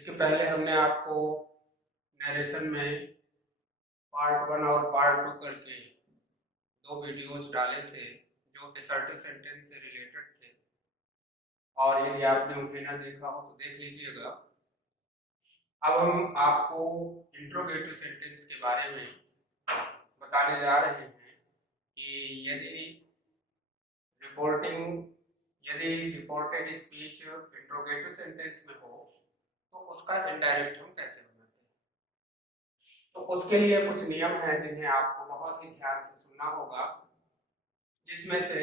इसके पहले हमने आपको नरेशन में पार्ट 1 और पार्ट 2 करके दो वीडियोस डाले थे जो असर्टिव सेंटेंस से रिलेटेड थे, और यदि आपने उन्हें ना देखा हो तो देख लीजिएगा। अब हम आपको इंट्रोगेटिव सेंटेंस के बारे में बताने जा रहे हैं कि यदि रिपोर्टेड स्पीच इंट्रोगेटिव सेंटेंस में हो तो उसका इनडायरेक्ट हम कैसे बनाते हैं। तो उसके लिए कुछ नियम हैं जिन्हें आपको बहुत ही ध्यान से सुनना होगा, जिसमें से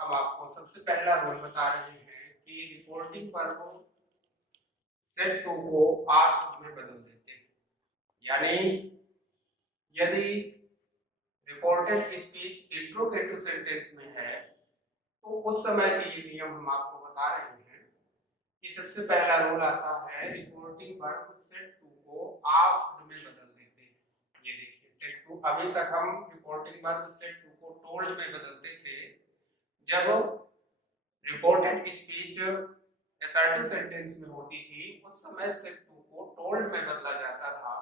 हम आपको सबसे पहला रूल बता रहे हैं कि रिपोर्टिंग वर्ब सेड टू को आस्क्ड में बदल देते हैं। यानी यदि रिपोर्टेड स्पीच इंट्रोगेटिव सेंटेंस में है तो उस समय के ये नियम हम आपको बता रहे हैं कि सबसे पहला रूल आता है रिपोर्टिंग वर्ब सेड टू को आस्क्ड में बदल देते हैं। ये देखिए, सेड टू, अभी तक हम रिपोर्टिंग वर्ब सेड टू को टोल्ड में बदलते थे जब रिपोर्टेड स्पीच असर्टिव सेंटेंस में होती थी। उस समय सेड टू को टोल्ड में बदला जाता था।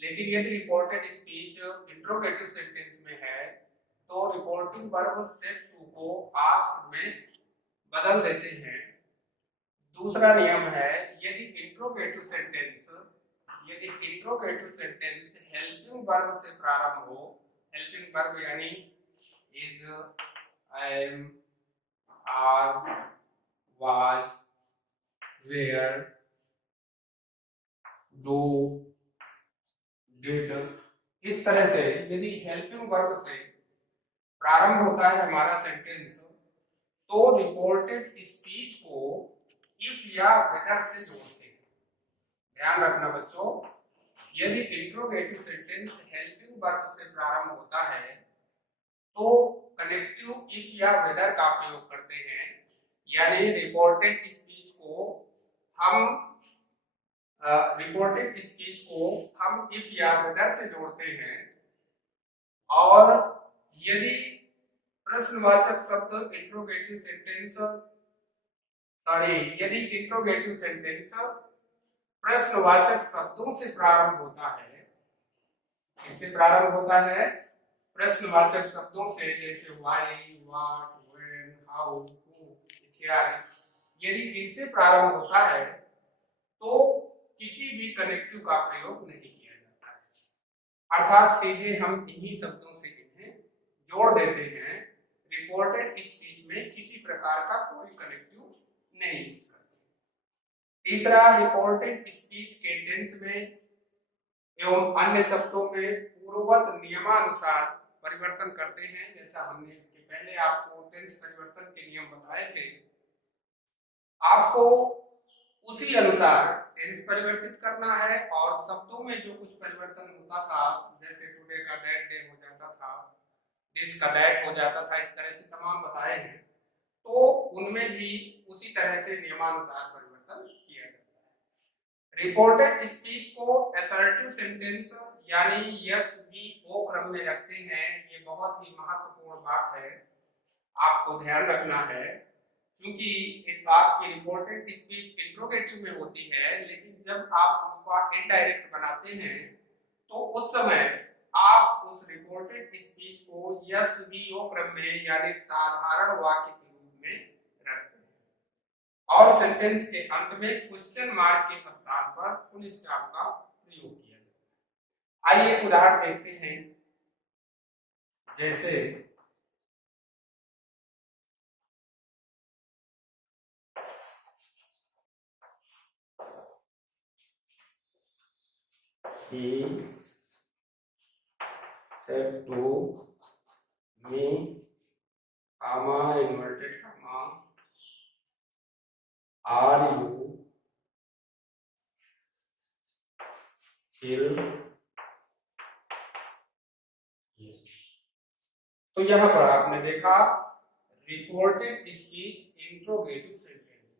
लेकिन यदि रिपोर्टेड स्पीच इंट्रोगेटिव सेंटेंस में है तो रिपोर्टिंग वर्ब सेड टू को आस्क्ड में बदल देते हैं। दूसरा नियम है यदि इंट्रोगेटिव सेंटेंस हेल्पिंग वर्ब से प्रारंभ हो, हेल्पिंग वर्ब यानी is, am, are, was, were, do, did, इस तरह से यदि हेल्पिंग वर्ब से प्रारंभ होता है हमारा सेंटेंस तो रिपोर्टेड स्पीच को इफ या वेदर से जोड़ते हैं। ध्यान रखना बच्चों, यदि इंट्रोगेटिव सेंटेंस हेल्पिंग वर्ब से प्रारंभ होता है तो कनेक्टिव इफ या वेदर का प्रयोग करते हैं। यानी रिपोर्टेड स्पीच को हम इफ या वेदर से जोड़ते हैं, और यदि प्रश्नवाचक शब्द इंट्रोगेटिव सेंटेंस प्रश्नवाचक शब्दों से प्रारंभ होता है। इससे प्रारंभ होता है प्रश्नवाचक शब्दों से, जैसे why, what, when, how, who इत्यादि। यदि इनसे प्रारंभ होता है तो किसी भी कनेक्टिव का प्रयोग नहीं किया जाता है, अर्थात सीधे हम इन्हीं शब्दों से इन्हें जोड़ देते हैं। रिपोर्टेड स्पीच में किसी प्रकार का कोई कनेक्टिव नहीं यूज करते। तीसरा, रिपोर्टेड स्पीच के टेंस में एवं अन्य शब्दों में पूर्ववत नियमानुसार परिवर्तन करते हैं। जैसा हमने इसके पहले आपको टेंस परिवर्तन के नियम बताए थे, आपको उसी अनुसार टेंस परिवर्तित करना है, और शब्दों में जो कुछ परिवर्तन होता था, जैसे टुडे का दैट डे हो जाता था, दिस का दैट हो जाता था, इस तरह से तमाम बताए हैं, तो उनमें भी उसी तरह से नियमानुसार परिवर्तन किया जाता है। रिपोर्टेड स्पीच को असर्टिव सेंटेंस यानी यस बी ओ क्रम में रखते हैं। ये बहुत ही महत्वपूर्ण बात है, आपको ध्यान रखना है, क्योंकि आपकी रिपोर्टेड स्पीच इंट्रोगेटिव में होती है, लेकिन जब आप उसका इनडायरेक्ट बनाते हैं तो उस समय आप उस रिपोर्टेड स्पीच को यस बी ओ क्रम में यानी साधारण वाक्य के रूप में रखते हैं, और सेंटेंस के अंत में क्वेश्चन मार्क के स्थान पर फुल स्टॉप का प्रयोग किया जाता है। आइए उदाहरण देखते हैं। जैसे he said to me, comma, inverted comma, are you ill? तो यहां पर आपने देखा रिपोर्टेड स्पीच इंट्रोगेटिव सेंटेंस।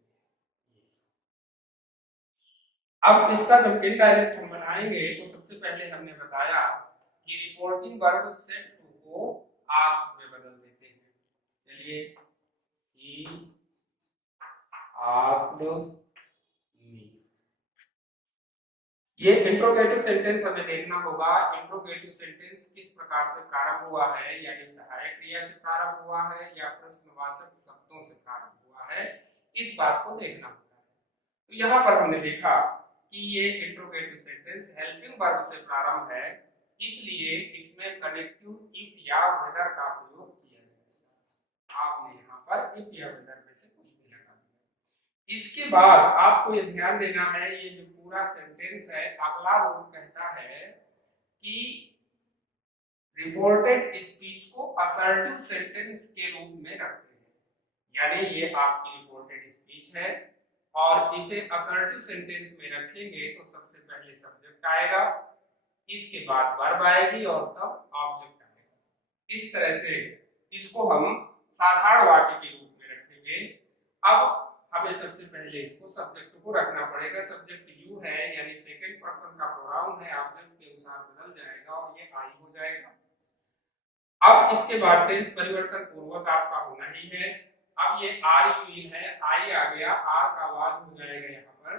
अब इसका जब इनडायरेक्ट हम बनाएंगे तो सबसे पहले हमने बताया कि रिपोर्टिंग वर्ब सेड टू को आस्क्ड में बदल देते हैं। चलिए, he asked me, ये इंट्रोगेटिव सेंटेंस हमें देखना होगा। इंट्रोगेटिव सेंटेंस किस प्रकार से प्रारंभ हुआ है, यानी सहायक क्रिया से प्रारंभ हुआ है या प्रश्नवाचक शब्दों से प्रारंभ हुआ है, इस बात को देखना होता है। तो यहाँ पर हमने देखा कि ये इंट्रोगेटिव सेंटेंस हेल्पिंग वर्ब से प्रारंभ है, इसलिए इसमें कनेक्टिव इफ या वेदर का प्रयोग किया जाएगा। आपने यहाँ पर इफ या वेदर में से कुछ भी लगा दिया। इसके बाद आपको ये ध्यान देना है, ये जो पूरा सेंटेंस है, अगला रूल कहता है कि रिपोर्टेड स्पीच को असर्टिव सेंटेंस के रूप में रखते हैं, यानी ये आपकी रिपोर्टेड स्पीच है और इसे असर्टिव सेंटेंस में रखेंगे तो सबसे पहले सब्जेक्ट आएगा, इसके बाद वर्ब आएगी और तब ऑब्जेक्ट आएगा। इस तरह से इसको हम साधारण वाक्य के रूप में रखेंगे। अब हमें सबसे पहले इसको सब्जेक्ट को रखना पड़ेगा। सब्जेक्ट यू है, यानी सेकंड पर्सन का प्रोनाउन है, ऑब्जेक्ट के अनुसार बदल जाएगा और ये आई हो जाएगा। अब इसके बाद टेंस परिवर्तन पूर्वक आपका होना ही है। अब ये आर यू है, आई आ गया, आर का वाज हो जाएगा यहाँ पर,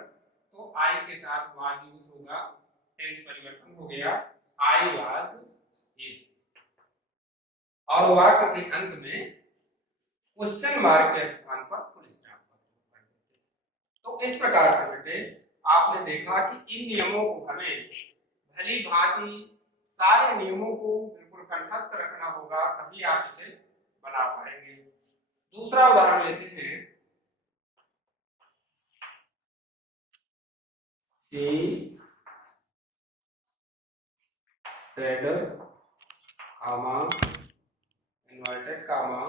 तो आई के साथ वाज यूज होगा, टेंस परिवर्तन हो गया, आई वाज इज। और वाक्य के अंत में क्वेश्चन मार्क के स्थान पर फुल स्टॉप का प्रयोग कर देते हैं। तो इस प्रकार से बेटे आपने देखा कि इन नियमों को हमें भली भांति सारे नियमों को बिल्कुल कंठस्थ रखना होगा, तभी आप इसे बना पाएंगे। दूसरा उदाहरण लेते हैं, she said comma inverted comma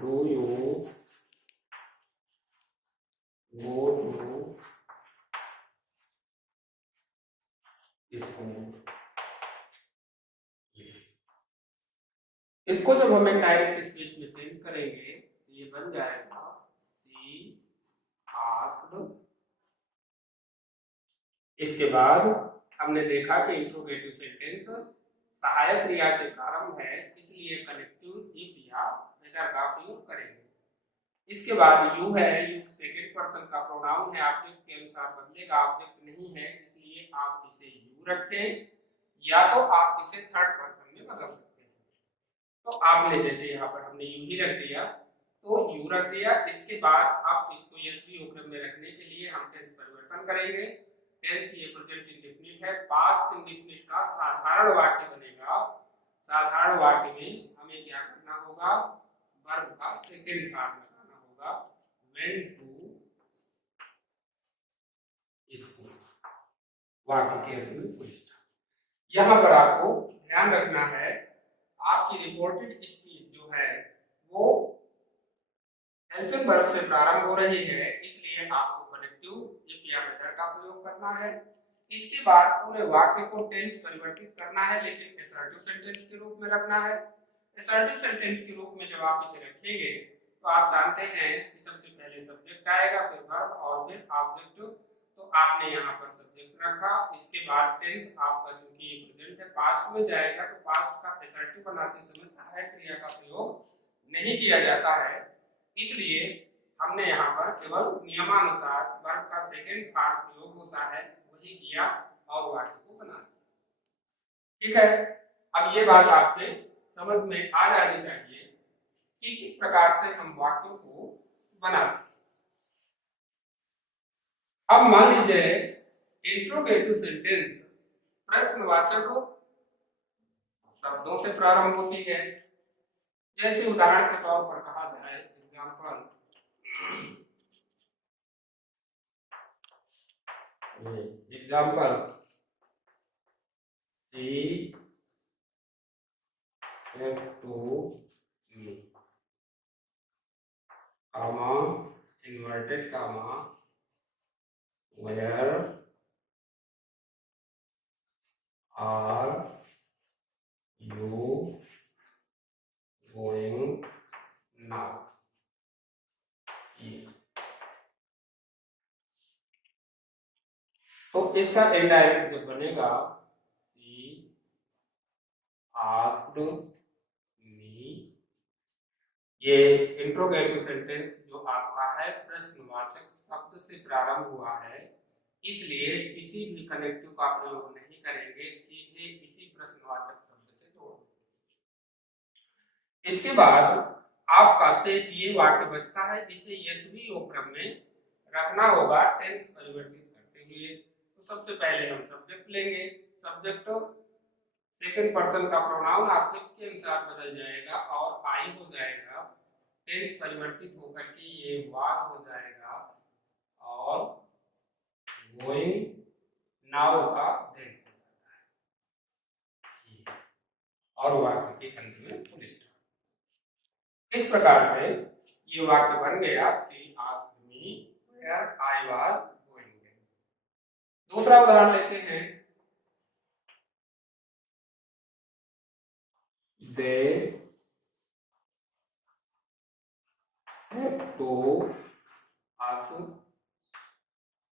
do you go to school. इसको जब हमें डायरेक्ट स्पीच में चेंज करेंगे तो ये बन जाएगा सी आस्क्ड। इसके बाद हमने देखा कि इंट्रोगेटिव सेंटेंस सहायक क्रिया से प्रारंभ है, इसलिए कनेक्टिव इफ या वेदर का प्रयोग करेंगे। इसके बाद यू है, यू सेकंड पर्सन का प्रोनाउन है, ऑब्जेक्ट के अनुसार बदलेगा, ऑब्जेक्ट नहीं है, इसलिए आप इसे यू रखें या तो आप इसे थर्ड पर्सन में बदल सकते हैं। तो आपने जैसे यहाँ पर हमने यू ही रख दिया तो यू रख दिया। इसके बाद आप इसको एसवी उपक्रम में रखने के लिए हम टेंस परिवर्तन करेंगे। टेंस ये प्रेजेंट इंडेफिनिट है, पास्ट इंडेफिनिट का साधारण वाक्य बनेगा। साधारण वाक्य में हमें क्या करना होगा, वर्ब का सेकंड फॉर्म लगाना होगा, वेंट टू स्कूल, वाक्य के अंत में फुल स्टॉप। यहाँ पर आपको ध्यान रखना है, आपकी रिपोर्टेड स्पीच जो है वो हेल्पिंग वर्ब से प्रारंभ हो रही है, इसलिए आपको कनेक्टिव इफ या वेदर का प्रयोग करना है। इसके बाद पूरे वाक्य को टेंस परिवर्तित करना है, लेकिन असर्टिव सेंटेंस के रूप में रखना है। असर्टिव सेंटेंस के रूप में जब आप इसे रखेंगे तो आप जानते हैं कि सबसे पहले सब्जेक्ट आएगा, फिर वर्ब और फिर ऑब्जेक्ट। तो आपने यहाँ पर सब्जेक्ट रखा, इसके बाद टेंस आपका चूंकि प्रेजेंट है पास्ट में जाएगा, तो पास्ट का असर्टिव बनाते समय सहायक क्रिया का प्रयोग नहीं किया जाता है, इसलिए हमने यहाँ पर केवल नियमानुसार वर्ब का सेकंड फॉर्म प्रयोग होता है वही किया और वाक्य को बना दिया। ठीक है, अब ये बात आपके समझ में आ जानी चाहिए कि किस प्रकार से हम वाक्यों को बनाते। अब मान लीजिए इंट्रोगेटिव सेंटेंस प्रश्नवाचक शब्दों से प्रारंभ होती है। जैसे उदाहरण के तौर पर कहा जाए, example, she said to me, comma, inverted comma, where are you going now? तो इसका इनडायरेक्ट जब बनेगा, सी आस्क्ड मी, ये इंट्रोगेटिव सेंटेंस जो आपका है है प्रश्नवाचक शब्द से प्रारंभ हुआ है, इसलिए किसी भी कनेक्टिव का प्रयोग नहीं करेंगे, सीधे इसी प्रश्नवाचक शब्द से जोड़ देंगे। इसके बाद आपका शेष ये वाक्य बचता है, इसे यशवी उपक्रम में रखना होगा टेंस परिवर्तित करते हुए। तो सबसे पहले हम सब्जेक्ट लेंगे। सब्जेक्ट सेकंड पर्सन का प्रोनाउन ऑब्जेक्ट के अनुसार बदल जाएगा और आई हो जाएगा, टेंस परिवर्तित होकर के ये वाज हो जाएगा और गोइंग नाउ का देन हो जाता है और वाक्य के अंत में फुल स्टॉप। इस प्रकार से ये वाक्य बन गया, she asked me where I was going. दूसरा उदाहरण लेते हैं। They said to us,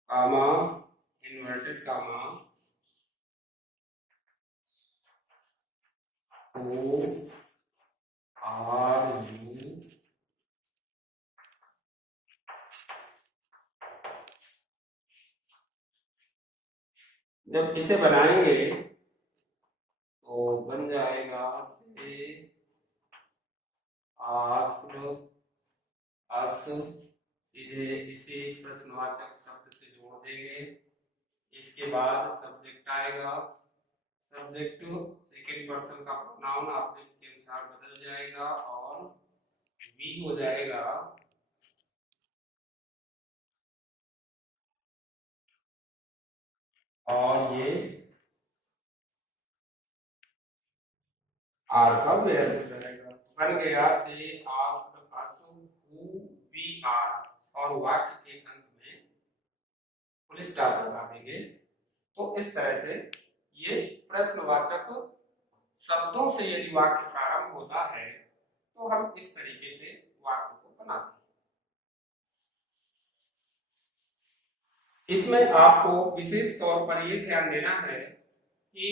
comma, inverted comma, who are you? जब इसे बनाएंगे तो बन जाएगा they asked us, सीधे इसे प्रश्नवाचक शब्द से जोड़ देंगे। इसके बाद सब्जेक्ट आएगा, सब्जेक्ट सेकंड पर्सन का प्रोनाउन ऑब्जेक्ट के अनुसार बदल जाएगा और वी हो जाएगा और ये आर का वेयर हो जाएगा। बन गया they asked us who we are और वाक्य के अंत में फुल स्टॉप लगा देंगे। तो इस तरह से ये प्रश्नवाचक शब्दों से यदि वाक्य प्रारंभ होता है तो हम इस तरीके से वाक्य को बनाते हैं। इसमें आपको विशेष तौर पर यह ध्यान देना है कि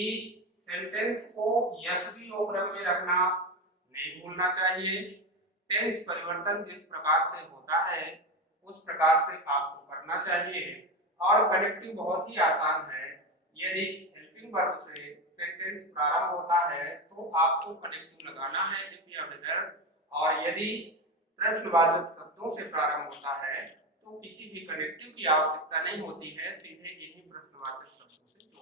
सेंटेंस को यशवी उपक्रम में रखना नहीं भूलना चाहिए। टेंस परिवर्तन जिस प्रकार से होता है उस प्रकार से आपको करना चाहिए और कनेक्टिव बहुत ही आसान है। यदि हेल्पिंग वर्ब से सेंटेंस प्रारंभ होता है तो आपको कनेक्टिव लगाना है इफ या वेदर, और यदि प्रश्नवाचक शब्दों से प्रारंभ होता है तो किसी भी कनेक्टिव की आवश्यकता नहीं होती है, सीधे इन्हीं प्रश्नवाचक शब्दों से